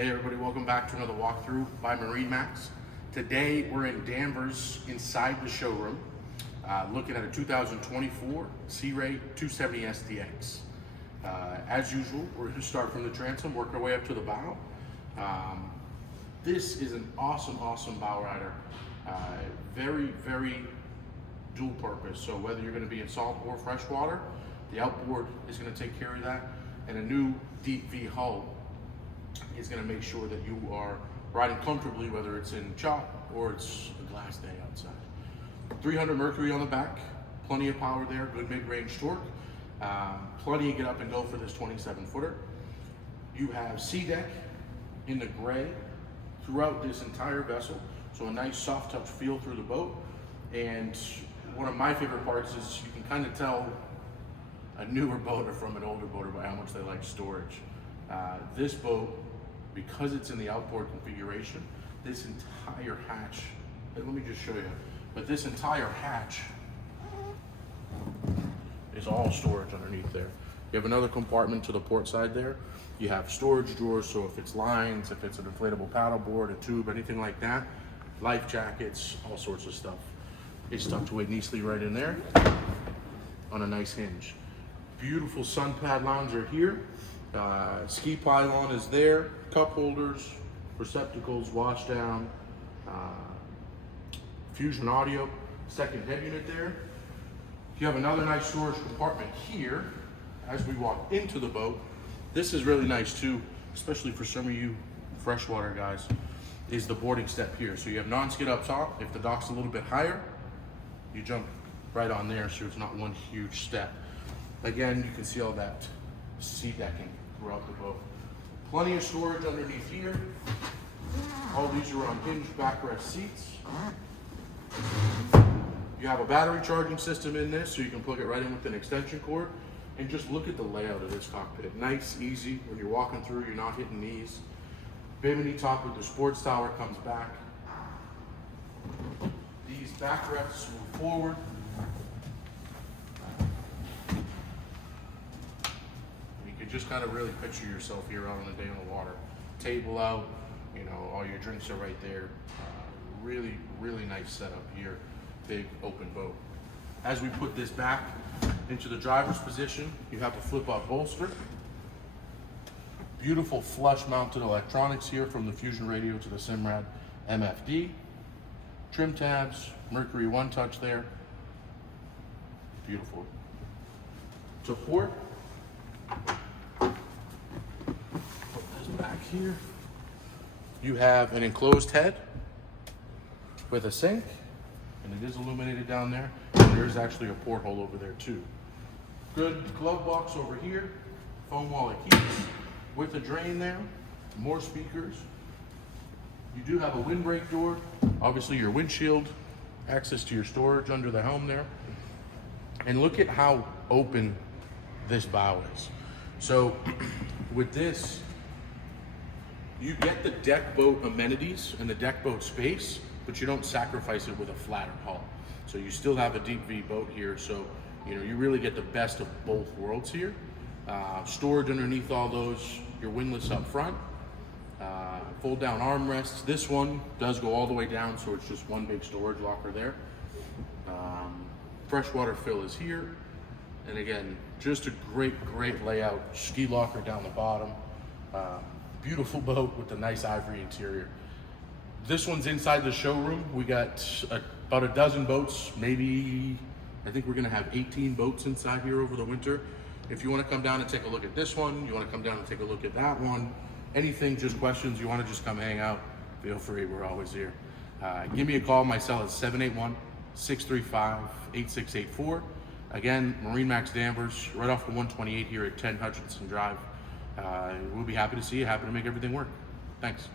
Hey everybody, welcome back to another walkthrough by MarineMax. Today we're in Danvers inside the showroom, looking at a 2024 Sea Ray 270 SDX. As usual, we're going to start from the transom, work our way up to the bow. This is an awesome bow rider. Very dual purpose. So whether you're going to be in salt or freshwater, the Outboard is going to take care of that, and a new deep V hull is going to make sure that you are riding comfortably, whether it's in chop or it's a glass day outside. 300 Mercury on the back, plenty of power there, good mid-range torque, plenty of get up and go for this 27-footer. You have SeaDek in the gray throughout this entire vessel, so a nice soft touch feel through the boat. And one of my favorite parts is you can kind of tell a newer boater from an older boater by how much they like storage. This boat, because it's in the outboard configuration, this entire hatch, and let me just show you, but this entire hatch is all storage underneath there. You have another compartment to the port side there. You have storage drawers, so if it's lines, if it's an inflatable paddleboard, a tube, anything like that, life jackets, all sorts of stuff. It's tucked away nicely right in there on a nice hinge. Beautiful sun pad lounger here. Ski pylon is there, cup holders, receptacles, wash down, Fusion audio, second head unit there. You have another nice storage compartment here as we walk into the boat. This is really nice too, especially for some of you freshwater guys, is the boarding step here. So you have non-skid up top. If the dock's a little bit higher, you jump right on there, so it's not one huge step. Again, you can see all that sea decking throughout the boat. Plenty of storage underneath here. All these are on hinged backrest seats. You have a battery charging system in this, so you can plug it right in with an extension cord. And just look at the layout of this cockpit. Nice, easy. When you're walking through, you're not hitting knees. Bimini top with the sports tower comes back. These backrests move forward. Just kind of really picture yourself here out on a day on the water. Table out, you know, all your drinks are right there. Really nice setup here. Big open boat. As we put this back into the driver's position, you have a flip-up bolster. Beautiful flush mounted electronics here, from the Fusion radio to the Simrad MFD. Trim tabs, Mercury One Touch there. Beautiful. To port, back here, you have an enclosed head with a sink, and it is illuminated down there, and there's actually a porthole over there too. Good glove box over here, foam wallet keys with a drain there, more speakers. You do have a windbreak door, obviously your windshield, access to your storage under the helm there, and look at how open this bow is. So with this, you get the deck boat amenities and the deck boat space, but you don't sacrifice it with a flatter hull. So you still have a deep V boat here, so you know you really get the best of both worlds here. Storage underneath all those, your windlass up front, fold down armrests. This one does go all the way down, so it's just one big storage locker there. Freshwater fill is here, and again, just a great layout. Ski locker down the bottom. Beautiful boat with a nice ivory interior. This one's inside the showroom. We got about a dozen boats, maybe, I think we're gonna have 18 boats inside here over the winter. If you wanna come down and take a look at this one, you wanna come down and take a look at that one, anything, just questions, you wanna just come hang out, feel free, we're always here. Give me a call, my cell is 781-635-8684. Again, MarineMax Danvers, right off the 128 here at 10 Hutchinson Drive. We'll be happy to see you, happy to make everything work. Thanks.